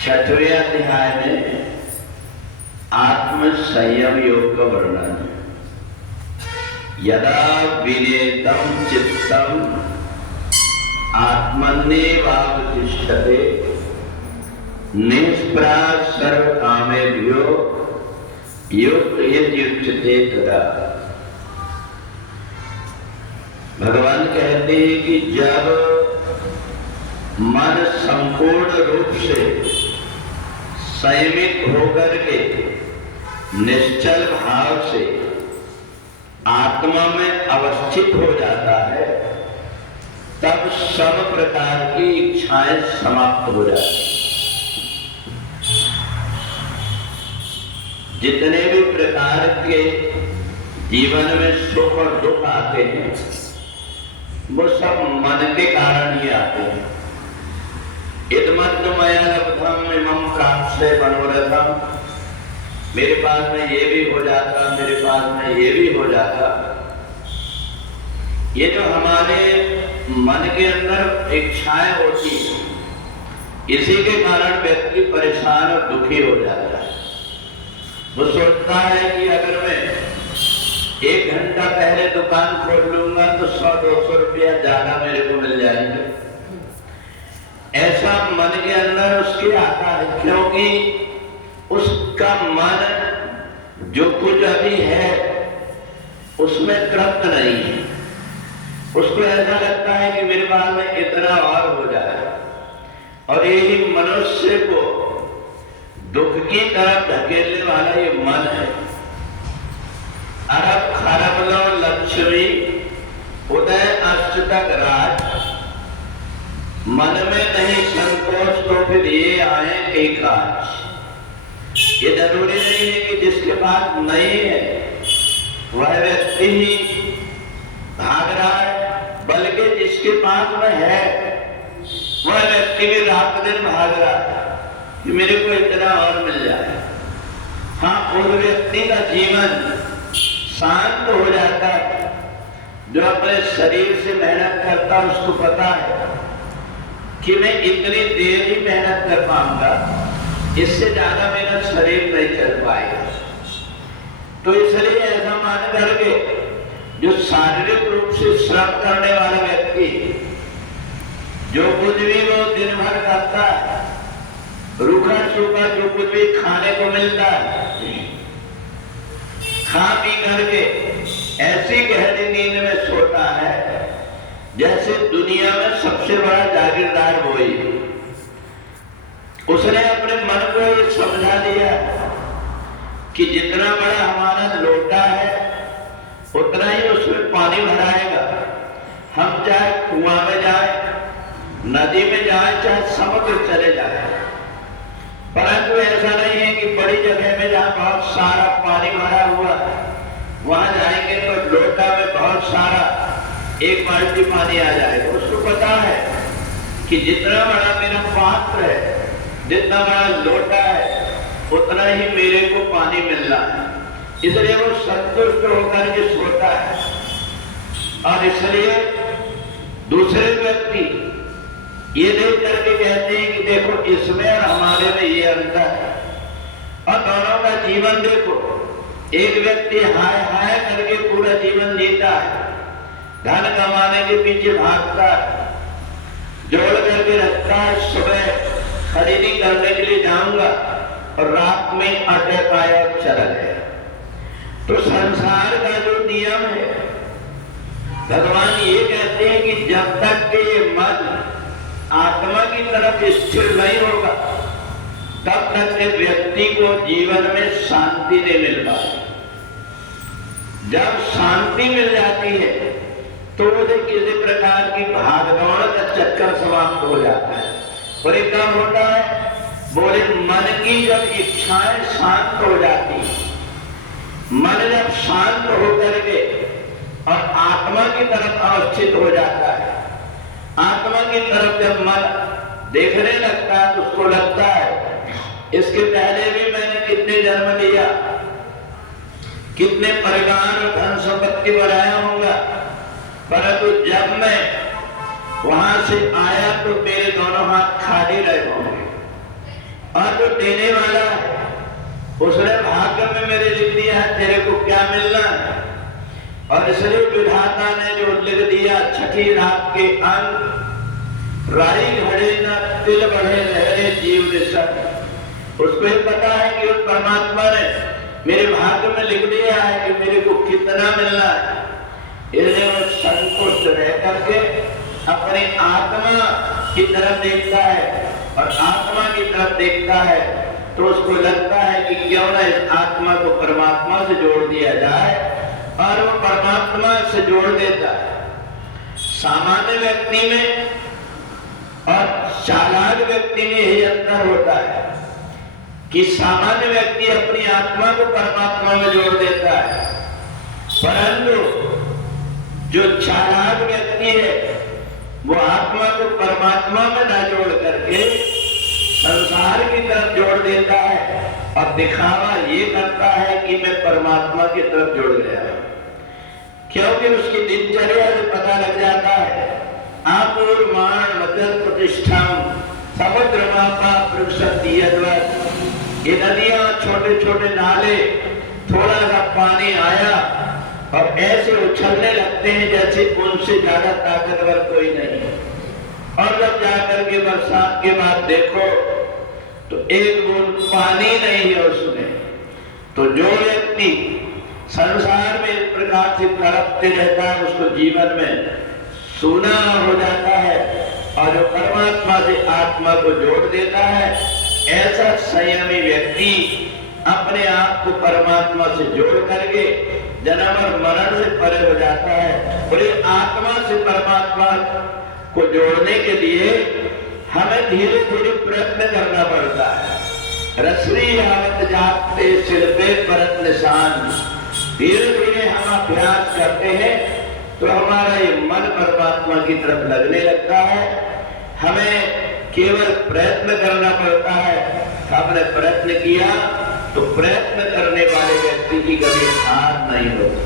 छठवें अध्याय में आत्म संयम योग का वर्णन। यदा विनेतम चित्तम आत्मन्येवावतिष्ठते निष्प्राय सर्व कामेभ्यो युक्त यद्युच्यते तदा। भगवान कहते हैं कि जब मन संपूर्ण रूप से संयमित होकर के निश्चल भाव से आत्मा में अवस्थित हो जाता है, तब सब प्रकार की इच्छाएं समाप्त हो जाती हैं। जितने भी प्रकार के जीवन में सुख और दुख आते हैं, वो सब मन के कारण ही आते हैं। इदमद्य मया लब्धम इमं प्राप्स्ये मनोरथम, मेरे पास में ये भी हो जाता, मेरे पास में ये भी हो जाता। ये जो हमारे मन के अंदर इच्छाएं होती हैं, इसी के कारण व्यक्ति परेशान और दुखी हो जाता है। वो सोचता है कि अगर मैं 1 घंटा पहले दुकान खोल लूंगा तो 100-200 रुपया ज्यादा मेरे को मिल जाएंगे। ऐसा मन के अंदर उसके आता है, क्योंकि उसका मन जो कुछ अभी है उसमें तृप्त नहीं है। उसको ऐसा लगता है कि मेरे पास में इतना और हो जाए, और यही मनुष्य को दुख की तरफ धकेलने वाला ये मन है। अरब खरब लो लक्ष्मी उदय अष्टक राज, मन में नहीं संतोष तो फिर ये आए एक आज। ये जरूरी नहीं है कि जिसके पास नहीं है वह व्यक्ति ही भाग रहा है, बल्कि जिसके पास में है वह व्यक्ति भी रात दिन भाग रहा है कि मेरे को इतना और मिल जाए। हाँ, उस व्यक्ति का जीवन शांत हो जाता है। जो अपने शरीर से मेहनत करता है उसको पता है कि मैं इतनी देर ही मेहनत कर पाऊंगा, इससे ज्यादा मेरा शरीर नहीं चल पाएगा। तो इसलिए ऐसा मान करके जो शारीरिक रूप से श्रम करने वाला व्यक्ति जो कुछ भी वो दिन भर करता है, रूखा सूखा जो कुछ भी खाने को मिलता है, खा पी करके ऐसी गहरी नींद में सोता है जैसे दुनिया में सबसे बड़ा जागीरदार वो ही। उसने अपने मन को ये समझा दिया कि जितना बड़ा हमारा लोटा है उतना ही उसमें पानी भराएगा। हम चाहे कुआं में जाए, नदी में जाए, चाहे समुद्र चले जाए, परंतु ऐसा नहीं है कि बड़ी जगह में जहाँ बहुत सारा पानी भरा हुआ है वहां जाएंगे तो लोटा में बहुत सारा 1 बाल्टी पानी आ जाएगा। उसको पता है कि जितना बड़ा मेरा पात्र है, जितना बड़ा लोटा है, उतना ही मेरे को पानी मिलना है। इसलिए वो संतुष्ट होकर के सोता है। और इसलिए दूसरे व्यक्ति ये देख करके कहते हैं कि देखो इसमें और हमारे में ये अंतर है। और दोनों का जीवन देखो, एक व्यक्ति हाय हाय करके पूरा जीवन जीता है, धन कमाने के पीछे भागता है, जोड़ करके रखता है, सुबह खरीदी करने के लिए जाऊंगा और रात में अटक आया और चला गया। तो संसार का जो नियम है, भगवान ये कहते हैं कि जब तक के ये मन आत्मा की तरफ स्थिर नहीं होगा, तब तक के व्यक्ति को जीवन में शांति नहीं मिल पाती। जब शांति मिल जाती है तो उसे किसी प्रकार की भागदौड़ का चक्कर समाप्त हो जाता है। और एक काम होता है, बोले मन की जब इच्छाएं शांत हो जाती है, मन जब शांत होकर के और आत्मा की तरफ अवस्थित हो जाता है, आत्मा की तरफ जब मन देखने लगता है तो उसको लगता है इसके पहले भी मैंने कितने जन्म लिया, कितने परिवार और धन संपत्ति बनाया होगा, परंतु जब मैं वहां से आया तो मेरे दोनों हाथ खाली रहे होंगे। जो देने वाला है उसने भाग्य में मेरे लिख दिया है तेरे को क्या मिलना है। और इसलिए विधाता ने जो लिख दिया छठी रात के अंक राई घड़े न तिल बढ़े लहरे जीव निशन, उसको ही पता है कि उस परमात्मा ने मेरे भाग्य में लिख दिया है कि मेरे को कितना मिलना है। इसलिए वो संतुष्ट रह करके अपनी आत्मा की तरफ देखता है, और आत्मा की तरफ देखता है तो उसको लगता है कि क्यों ना इस आत्मा को परमात्मा से जोड़ दिया जाए, और वो परमात्मा से जोड़ देता है। सामान्य व्यक्ति में और चालाक व्यक्ति में यही अंतर होता है कि सामान्य व्यक्ति अपनी आत्मा को परमात्मा में जोड़ देता है, परंतु जो चालाक व्यक्ति है वो आत्मा को परमात्मा में न जोड़ करके संसार की तरफ जोड़ देता है और दिखावा ये करता है कि मैं परमात्मा की तरफ जुड़ गया, क्योंकि उसकी दिनचर्या से पता लग जाता है। आपूर्मान मदर प्रतिष्ठम समुद्र मापा प्रशक्ति यद्वत्, ये नदियां छोटे छोटे नाले थोड़ा सा पानी आया और ऐसे उछलने लगते हैं जैसे उनसे ज्यादा ताकतवर कोई नहीं। और जब जाकर के बरसात के बाद देखो तो एक बूंद पानी नहीं है उसमें। तो जो व्यक्ति संसार में इस प्रकार से तड़पते रहता है उसको जीवन में सूना हो जाता है, और जो परमात्मा से आत्मा को जोड़ देता है ऐसा संयमी व्यक्ति अपने आप को परमात्मा से जोड़ करके जन्म और मरण से परे हो जाता है। और ये आत्मा से परमात्मा को जोड़ने के लिए हमें धीरे धीरे प्रयत्न करना पड़ता है। रसरी आवत जाते सिर पे परत निशान, धीरे धीरे हम अभ्यास करते हैं तो हमारा ये मन परमात्मा की तरफ लगने लगता है। हमें केवल प्रयत्न करना पड़ता है। हमने प्रयत्न किया तो प्रयत्न करने वाले व्यक्ति की कभी हार नहीं होती।